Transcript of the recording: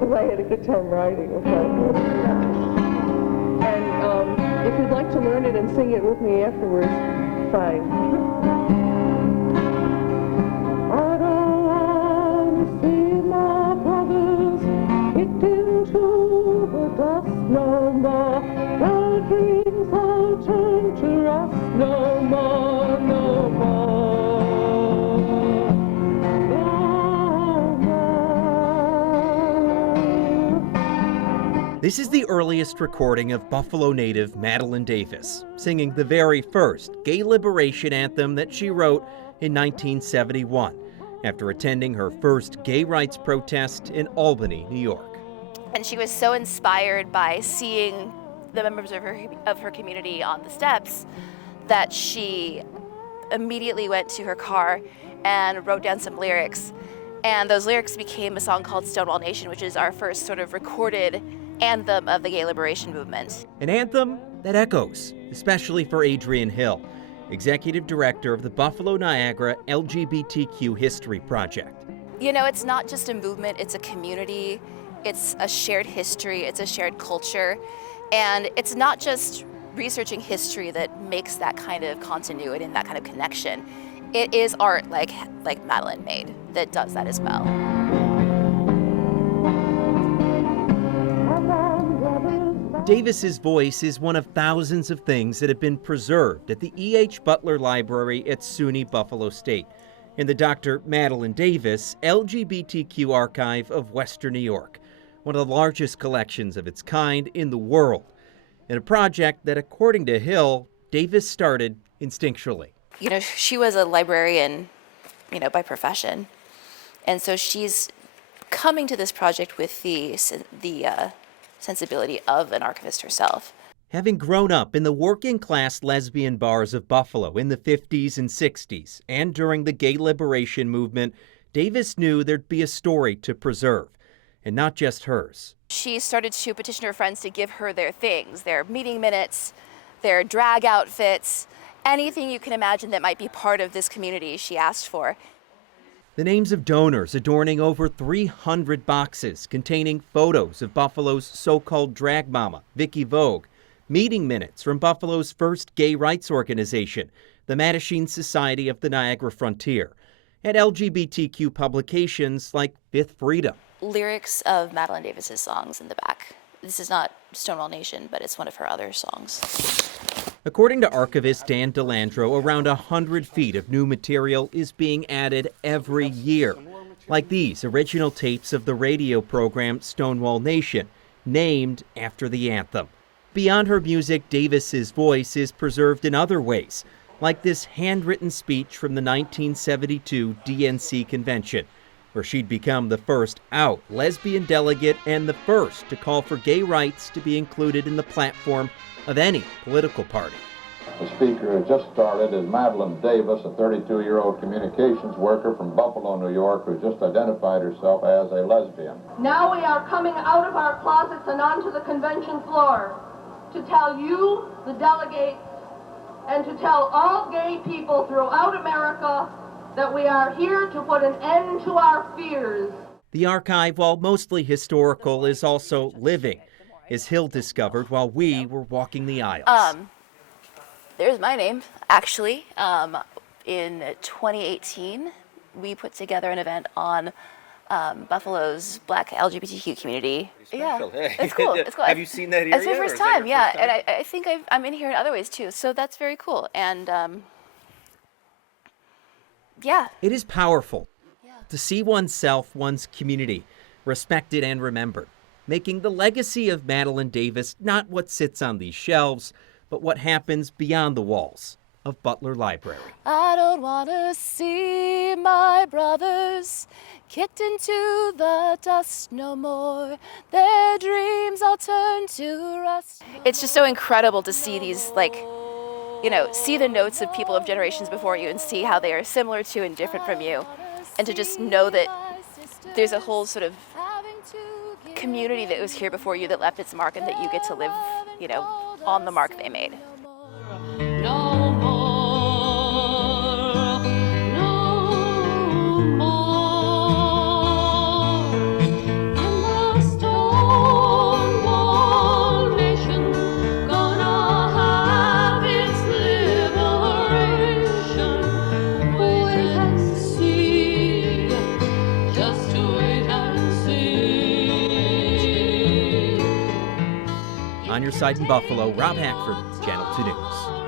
because I had a good time writing it. And if you'd like to learn it and sing it with me afterwards, fine. I don't want to see my brothers kicked into the dust no more. Their dreams all turn to rust no more, no more, no more. This is the earliest recording of Buffalo native Madeline Davis, singing the very first gay liberation anthem that she wrote in 1971, after attending her first gay rights protest in Albany, New York. And she was so inspired by seeing the members of her community on the steps that she immediately went to her car and wrote down some lyrics. And those lyrics became a song called Stonewall Nation, which is our first sort of recorded anthem of the gay liberation movement. An anthem that echoes, especially for Adrienne Hill, Executive Director of the Buffalo Niagara LGBTQ History Project. You know, it's not just a movement, it's a community, it's a shared history, it's a shared culture, and it's not just researching history that makes that kind of continuity and that kind of connection. It is art like Madeline made that does that as well. Davis's voice is one of thousands of things that have been preserved at the E.H. Butler Library at SUNY Buffalo State in the Dr. Madeline Davis LGBTQ Archive of Western New York, one of the largest collections of its kind in the world, in a project that, according to Hill, Davis started instinctually. You know, she was a librarian, by profession, and so she's coming to this project with the sensibility of an archivist herself. Having grown up in the working-class lesbian bars of Buffalo in the 50s and 60s, and during the gay liberation movement, Davis knew there'd be a story to preserve, and not just hers. She started to petition her friends to give her their things, their meeting minutes, their drag outfits, anything you can imagine that might be part of this community she asked for. The names of donors adorning over 300 boxes containing photos of Buffalo's so-called drag mama, Vicky Vogue, meeting minutes from Buffalo's first gay rights organization, the Mattachine Society of the Niagara Frontier, and LGBTQ publications like Fifth Freedom. Lyrics of Madeline Davis's songs in the back. This is not Stonewall Nation, but it's one of her other songs. According to archivist Dan DeLandro, around 100 feet of new material is being added every year, like these original tapes of the radio program Stonewall Nation, named after the anthem. Beyond her music, Davis's voice is preserved in other ways, like this handwritten speech from the 1972 DNC convention, where she'd become the first out lesbian delegate and the first to call for gay rights to be included in the platform of any political party. The speaker who just started is Madeline Davis, a 32-year-old communications worker from Buffalo, New York, who just identified herself as a lesbian. Now we are coming out of our closets and onto the convention floor to tell you, the delegates, and to tell all gay people throughout America that we are here to put an end to our fears. The archive, while mostly historical, is also living, as Hill discovered while we were walking the aisles. There's my name, actually. In 2018, we put together an event on Buffalo's Black LGBTQ community. Yeah, it's cool. It's cool. Have you seen that here It's my first time, yeah. And I think I'm in here in other ways too, so that's very cool. And yeah. It is powerful to see oneself, one's community, respected and remembered, making the legacy of Madeline Davis not what sits on these shelves, but what happens beyond the walls of Butler Library. I don't want to see my brothers kicked into the dust no more. Their dreams all turn to rust. It's just so incredible to see these, see the notes of people of generations before you and see how they are similar to and different from you. And to just know that there's a whole sort of community that was here before you that left its mark and that you get to live, on the mark they made. No more, no more. On your side in Buffalo, Rob Hackford, Channel 2 News.